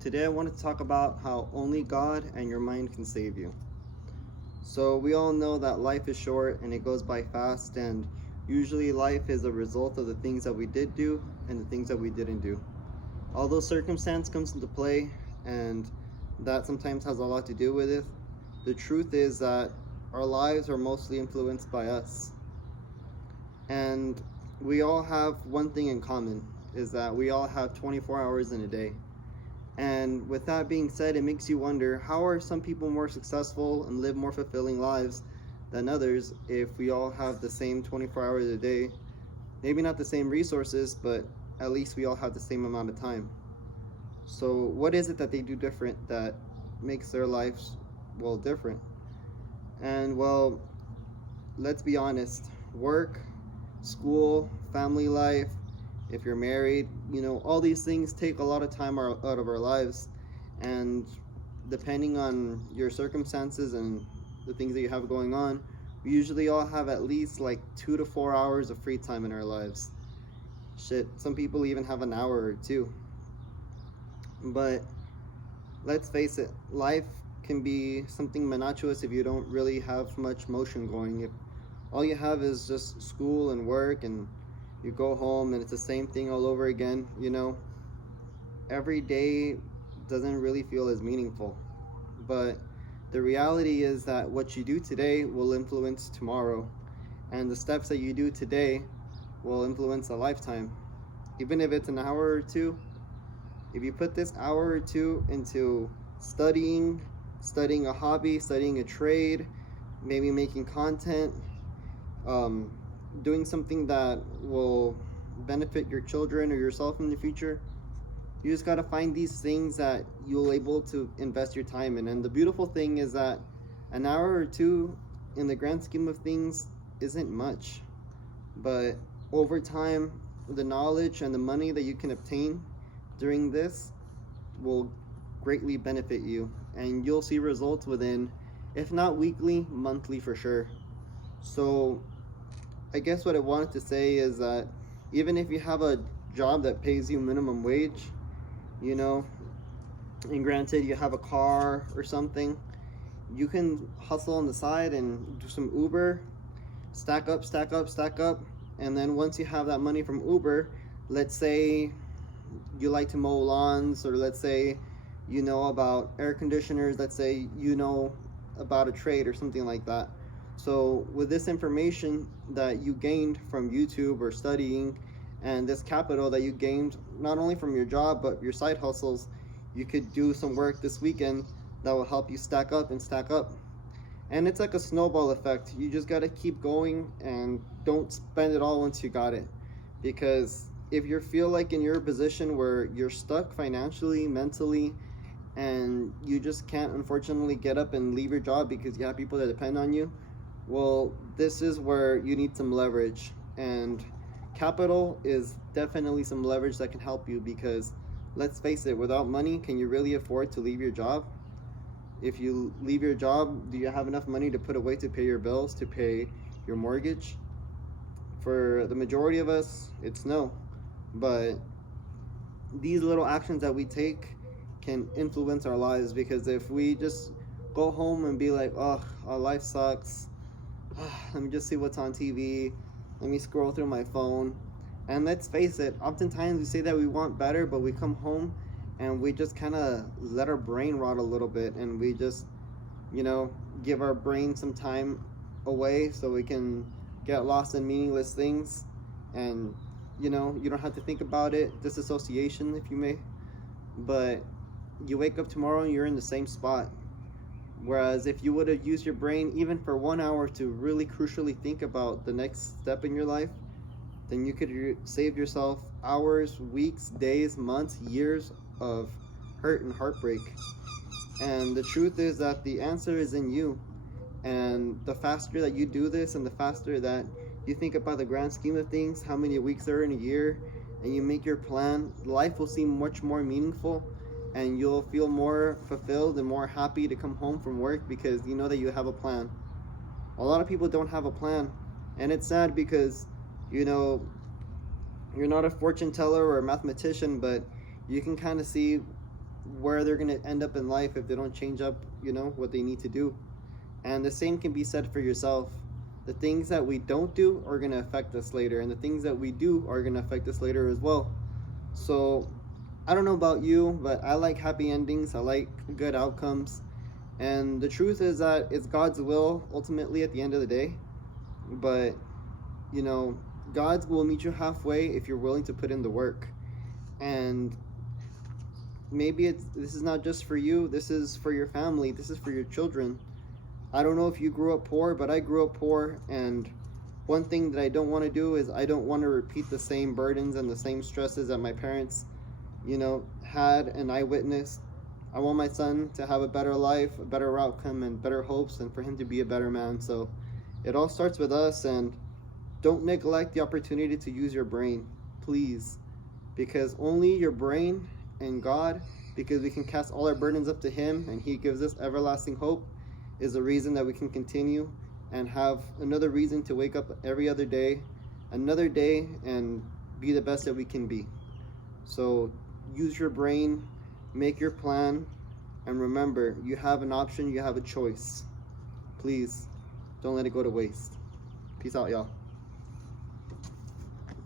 Today I wanted to talk about how only God and your mind can save you. So, we all know that life is short and it goes by fast, and usually life is a result of the things that we did do and the things that we didn't do. Although circumstance comes into play, and that sometimes has a lot to do with it, the truth is that our lives are mostly influenced by us. And we all have one thing in common is that we all have 24 hours in a day. And with that being said, it makes you wonder, how are some people more successful and live more fulfilling lives than others if we all have the same 24 hours a day? Maybe not the same resources, but at least we all have the same amount of time. So, what is it that they do different that makes their lives, well, different? And, well, let's be honest, work, school, family life, if you're married, all these things take a lot of time out of our lives. And depending on your circumstances and the things that you have going on, we usually all have at least like 2 to 4 hours of free time in our lives. Shit, some people even have an hour or two. But let's face it, life can be something monotonous if you don't really have much motion going. If all you have is just school and work, and you go home and it's the same thing all over again, every day doesn't really feel as meaningful. But the reality is that what you do today will influence tomorrow, and the steps that you do today will influence a lifetime. Even if it's an hour or two, if you put this hour or two into studying a hobby, studying a trade, maybe making content, um, doing something that will benefit your children or yourself in the future, you just got to find these things that you'll able to invest your time in. And the beautiful thing is that an hour or two in the grand scheme of things isn't much, but over time, the knowledge and the money that you can obtain during this will greatly benefit you, and you'll see results within, if not weekly, monthly for sure. So I guess what I wanted to say is that even if you have a job that pays you minimum wage, you know, and granted you have a car or something, you can hustle on the side and do some Uber, stack up, stack up, stack up, and then once you have that money from Uber, let's say you like to mow lawns, or let's say you know about air conditioners, let's say you know about a trade or something like that. So with this information that you gained from YouTube or studying, and this capital that you gained not only from your job but your side hustles, you could do some work this weekend that will help you stack up and stack up. And it's like a snowball effect. You just got to keep going and don't spend it all once you got it. Because if you feel like in your position where you're stuck financially, mentally, and you just can't unfortunately get up and leave your job because you have people that depend on you, well, this is where you need some leverage. And capital is definitely some leverage that can help you, because let's face it, without money, can you really afford to leave your job? If you leave your job, do you have enough money to put away to pay your bills, to pay your mortgage? For the majority of us, it's no. But these little actions that we take can influence our lives, because if we just go home and be like, oh, our life sucks, let me just see what's on TV, let me scroll through my phone. And let's face it, oftentimes we say that we want better, but we come home and we just kind of let our brain rot a little bit, and we just, give our brain some time away so we can get lost in meaningless things. And, you don't have to think about it, disassociation, if you may. But you wake up tomorrow and you're in the same spot. Whereas if you would have used your brain even for 1 hour to really crucially think about the next step in your life, then you could save yourself hours, weeks, days, months, years of hurt and heartbreak. And the truth is that the answer is in you. And the faster that you do this, and the faster that you think about the grand scheme of things, how many weeks are in a year, and you make your plan, life will seem much more meaningful, and you'll feel more fulfilled and more happy to come home from work, because you know that you have a plan. A lot of people don't have a plan, and it's sad because, you're not a fortune teller or a mathematician, but you can kind of see where they're going to end up in life if they don't change up, what they need to do. And the same can be said for yourself. The things that we don't do are going to affect us later, and the things that we do are going to affect us later as well. So I don't know about you, but I like happy endings. I like good outcomes. And the truth is that it's God's will ultimately at the end of the day. But, God will meet you halfway if you're willing to put in the work. And maybe this is not just for you, this is for your family, this is for your children. I don't know if you grew up poor, but I grew up poor, and one thing that I don't want to do is I don't want to repeat the same burdens and the same stresses that my parents, had and I witnessed. I want my son to have a better life, a better outcome, and better hopes, and for him to be a better man. So it all starts with us, and don't neglect the opportunity to use your brain, please, because only your brain and God, because we can cast all our burdens up to Him and He gives us everlasting hope, is the reason that we can continue and have another reason to wake up every other day, another day, and be the best that we can be. So use your brain, make your plan, and remember, you have an option, you have a choice. Please, don't let it go to waste. Peace out, y'all.